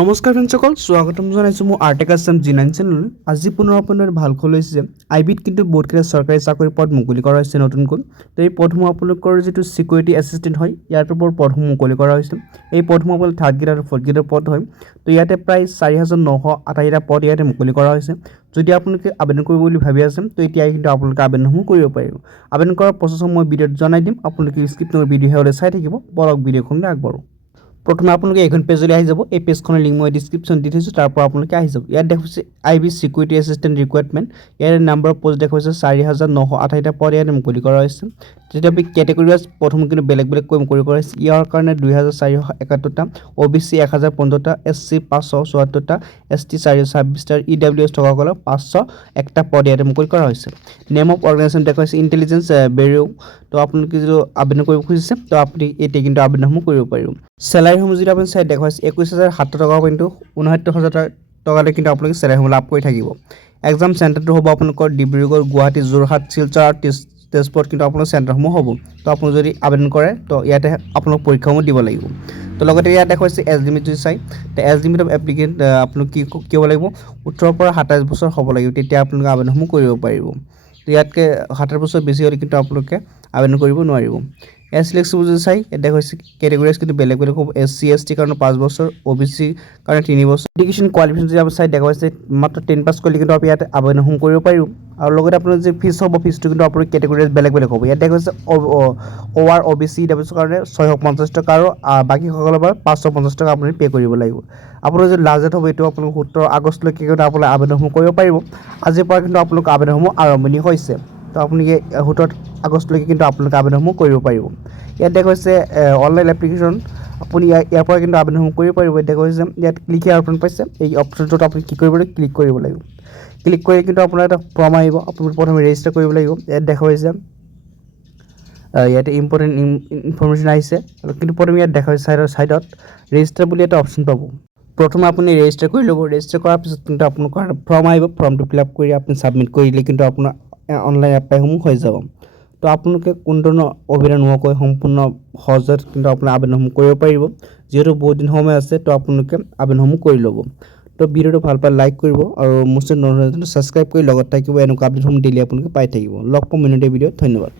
নমস্কাৰ ফ্ৰেণ্ডসকল, স্বাগতম জনাইছোঁ মোৰ আৰ্টেকাছম G9 চেনেললৈ। আজি পুনৰ আপোনাৰ ভালকৈ লৈছে যে আইবিত কিন্তু বহুতকেইটা চৰকাৰী চাকৰি পদ মুকলি কৰা হৈছে নতুনকৈ। তো এই পদসমূহ আপোনালোকৰ যিটো ছিকিউৰিটি এছিষ্টেণ্ট হয় ইয়াৰ ওপৰত পদসমূহ মুকলি কৰা হৈছে। এই পদসমূহ আপোনাৰ থাৰ্ড গ্ৰেড আৰু ফ'ৰ্থ গ্ৰেডৰ পদ হয়। তো ইয়াতে প্ৰায় 4,928টা পদ ইয়াতে মুকলি কৰা হৈছে। যদি আপোনালোকে আবেদন কৰিব বুলি ভাবি আছে তো এতিয়াই কিন্তু আপোনালোকে আবেদনসমূহ কৰিব পাৰিব। আবেদন কৰাৰ প্ৰচেছসমূহ মই ভিডিঅ'ত জনাই দিম, আপোনালোকে স্কিপ নকৰি ভিডিঅ' শেষলৈ চাই থাকিব। বলক ভিডিঅ'খনলৈ আগবাঢ়ো। প্ৰথমে আপোনালোকে এইখন পেজলৈ আহি যাব। এই পেজখনৰ লিংক মই ডিছক্ৰিপশ্যন দি থৈছোঁ, তাৰ পৰা আপোনালোকে আহি যাব। ইয়াত দেখুৱাইছে আইবি ছিকিউৰিটি এছিষ্টেণ্ট ৰিকুৱাৰমেণ্ট। ইয়াৰ নাম্বাৰ অফ পষ্ট দেখুৱাইছে 4,928টা পদ ইয়াতে মুকলি কৰা হৈছে। যেতিয়া আমি কেটেগৰী ৱাইজ প্ৰথমে কিন্তু বেলেগ বেলেগকৈ মুকলি কৰা হৈছে। ইয়াৰ কাৰণে 2,471টা, OBC 1,015টা, SC 574টা, ST 426টা, EWS থকাসকলৰ 501টা পদ ইয়াতে মুকলি কৰা হৈছে। নেম অফ অৰ্গেনাইজেশ্যন দেখুৱাইছে ইণ্টেলিজেঞ্চ ব্যুৰো। তো আপোনালোকে যদি আবেদন কৰিব খুজিছে তো আপুনি এতিয়া কিন্তু আবেদনসমূহ কৰিব পাৰিব। চেলাৰীসমূহ যদি আপুনি চাই দেখুৱাইছে 21,700 টকা কিন্তু 69,000 টকালৈ কিন্তু আপোনালোকে চেলাৰীসমূহ লাভ কৰি থাকিব। এক্সাম চেণ্টাৰটো হ'ব আপোনালোকৰ ডিব্ৰুগড়, গুৱাহাটী, যোৰহাট, শিলচৰ আৰু তেজপুৰত কিন্তু আপোনাৰ চেণ্টাৰসমূহ হ'ব। তো আপুনি যদি আবেদন কৰে তো ইয়াতে আপোনালোক পৰীক্ষাসমূহ দিব লাগিব। তো লগতে ইয়াত দেখুৱাইছে এজ লিমিট যদি চাই, তো এজ লিমিট অফ এপ্লিকেণ্ট আপোনালোক কি হ'ব লাগিব, 18 পৰা 27 বছৰ হ'ব লাগিব, তেতিয়া আপোনালোকে আবেদনসমূহ কৰিব পাৰিব। তো ইয়াতকৈ 27 বছৰ বেছি হ'লে কিন্তু আপোনালোকে আবেদন কৰিব নোৱাৰিব। এজ চিলেকশ্যন যদি চাই ইয়াত দেখুৱাইছে কেটেগৰীজ কিন্তু বেলেগ বেলেগ হ'ব। SC ST কাৰণে 5 বছৰ, OBC কাৰণে 3 বছৰ। এডুকেশ্যন কোৱালিফিকেশ্যন যদি আপুনি চাই দেখুৱাইছে মাত্ৰ 10 পাছ কৰিলে কিন্তু আপুনি ইয়াত আবেদনসমূহ কৰিব পাৰিব। আৰু লগতে আপোনাৰ যি ফিজ হ'ব, ফিজটো কিন্তু আপোনাৰ কেটেগৰীজ বেলেগ বেলেগ হ'ব। ইয়াত দেখুৱাইছে OR OBC EWS কাৰণে 650 টকা আৰু বাকীসকলৰ পৰা 550 টকা আপুনি পে' কৰিব লাগিব। আপোনাৰ যদি লাষ্ট ডেট হ'ব এইটো আপোনালোক 17 আগষ্টলৈকে কিন্তু আপোনালোকে আবেদনসমূহ কৰিব পাৰিব। আজিৰ পৰা কিন্তু আপোনালোকৰ আবেদনসমূহ আৰম্ভণি হৈছে। তো আপুনি 17 আগষ্টলৈকে কিন্তু আপোনালোকে আবেদনসমূহ কৰিব পাৰিব। ইয়াত দেখুৱাইছে অনলাইন এপ্লিকেশ্যন, আপুনি ইয়াৰ পৰা কিন্তু আবেদনসমূহ কৰিব পাৰিব। এতিয়া কৈছে ইয়াত ক্লিক হিয়াৰ অপশ্যন পাইছে, এই অপশ্যনটোত আপুনি কি কৰিব লাগিব, ক্লিক কৰিব লাগিব। ক্লিক কৰি কিন্তু আপোনাৰ এটা ফৰ্ম আহিব, আপুনি প্ৰথমে ৰেজিষ্টাৰ কৰিব লাগিব। ইয়াত দেখুৱাইছে ইয়াতে ইম্পৰ্টেণ্ট ইনফৰমেশ্যন আহিছে, কিন্তু প্ৰথমে ইয়াত দেখুৱাইছে ছাইডত ৰেজিষ্টাৰ বুলি এটা অপশ্যন পাব। প্ৰথমে আপুনি ৰেজিষ্টাৰ কৰি ল'ব। ৰেজিষ্টাৰ কৰাৰ পিছত কিন্তু আপোনালোকৰ ফৰ্ম আহিব, ফৰ্মটো ফিল আপ কৰি আপুনি ছাবমিট কৰিলে কিন্তু আপোনাৰ অনলাইন এপ্লাইসমূহ হৈ যাব। তো আপোনালোকে কোনো ধৰণৰ অসুবিধা নোহোৱাকৈ সম্পূৰ্ণ সহজত কিন্তু আপোনাৰ আবেদনসমূহ কৰিব পাৰিব। যিহেতু বহুত দিন সময় আছে তো আপোনালোকে আবেদনসমূহ কৰি ল'ব। তো ভিডিঅ'টো ভাল পালে লাইক কৰিব আৰু মোৰ চেনেলটো ছাবস্ক্ৰাইব কৰি লগত থাকিব। এনেকুৱা আপডেটসমূহ ডেইলি আপোনালোকে পাই থাকিব। লগ পাম অন্য এটা ভিডিঅ'ত। ধন্যবাদ।